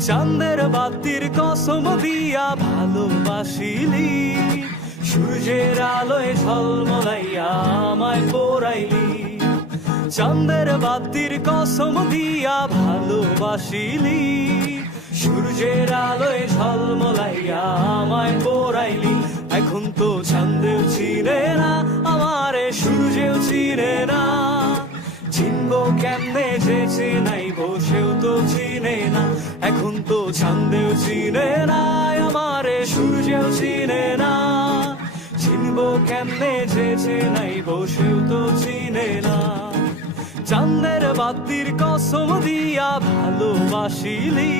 চাঁদের বাতির কসম দিয়া ভালোবাসিলি। সূর্যের আলোয় ঝলমলাইয়া আমায় পোড়াইলি। চাঁদের বাতির কসম দিয়া ভালোবাসিলি। সূর্যের আলোয় ঝলমলাইয়া আমায় পোড়াইলি। এখন তো চাঁদেও চিনে না, আমারে সূর্যেও চিনে না। চিনবো কেমনে যে চিনাই বসেও তো চিনে না। এখন তো চাঁদেও চিনে না, আমারে সূর্যেও চিনে না। চিনবো কেমনে যে চিনাই বসেও তো চিনে না। চাঁদের বাতির কসম দিয়া ভালোবাসিলি,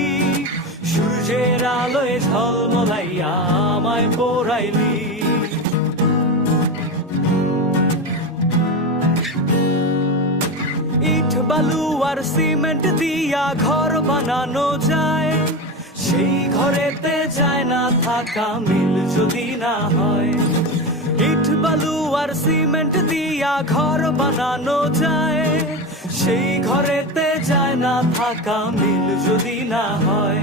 সূর্যের আলোয় ঝলমলাইয়া আমায় পোড়াইলি। সিমেন্ট দিয়া ঘর বানানো যায়। সেই ঘরেতে যায় না থাকা, মিল যদি না হয়। ইট, বালু আর সিমেন্ট দিয়া ঘর বানানো যায়। সেই ঘরেতে যায় না থাকা, মিল যদি না হয়।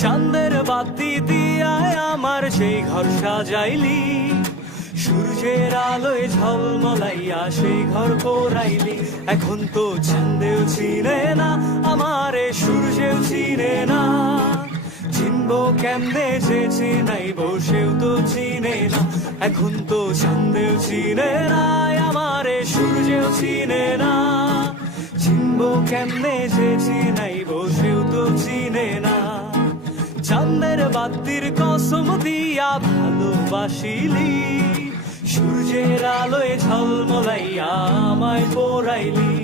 চাঁদের বাতি দিয়ায় আমার সেই ঘর সাজাইলি। সূর্যের আলোয় ঝলমলাইয়া সেই ঘর পোড়াইলি। এখন তো চাঁদেও চিনে না, আমারে সূর্যেও চিনে না। চিনবো কেমনে যে চিনাই বসেও তো চিনে না। এখন তো চাঁদেও চিনে না, আমারে সূর্যেও চিনে না। চিনবো কেমনে যে তো চিনে না। বাতির কসম দিয়া ভালোবাসিলি। সূর্যের আলোয় ঝলমলাইয়া আমায় পোড়াইলি।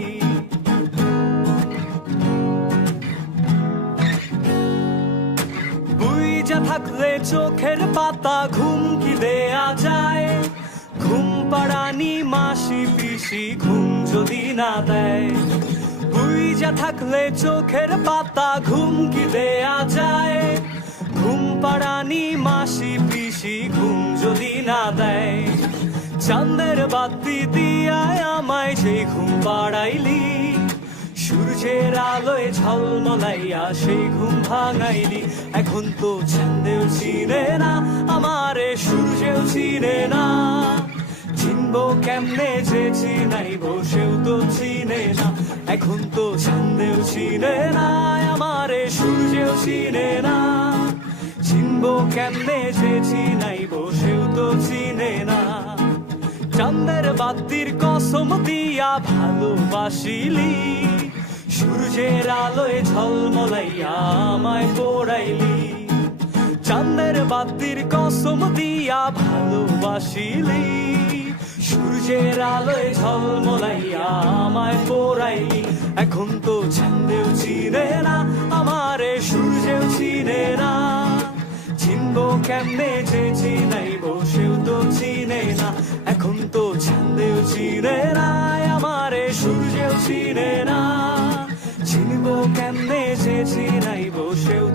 বুইজা থাকলে চোখের পাতা ঘুম কি দেয়া যায় ঘুম পাড়ানি মাসি পিসি ঘুম যদি না দেয়। বুইজা থাকলে চোখের পাতা ঘুম কি দেয়া যায় ঘুম পাড়ানি মাসি পিসি, ঘুম যদি না দেয়, চাঁদের বাতি দিয়ায় আমায় সেই ঘুম পাড়াইলি। সূর্যের আলোয় ঝলমলাইয়া সেই ঘুম ভাঙাইলি। এখন তো চাঁদেও চিনে না, আমারে সূর্যেও চিনে না। চিনবো কেমনে যে চিনাই বসেও তো চিনে না। এখন তো চাঁদেও চিনে না, আমারে সূর্যেও চিনে না। চিনবো কেমনে যে চিনাই বসেও তো চিনে না। চাঁদের বাতির কসম দিয়া ভালোবাসিলি, সূর্যের আলোয় ঝলমলাইয়া আমায় পোড়াইলি। চাঁদের বাতির কসম দিয়া ভালোবাসিলি, সূর্যের আলোয় ঝলমলাইয়া আমায় পোড়াইলি। এখন তো চাঁদেও চিনে না, আমারে সূর্যেও চিনে না। কেমনে যে চিনাই বসেও তো চিনে না। এখন তো চাঁদেও চিনে না আমারে সূর্যেও চিনে না। চিনবো কেমনে যে চিনাই বসেও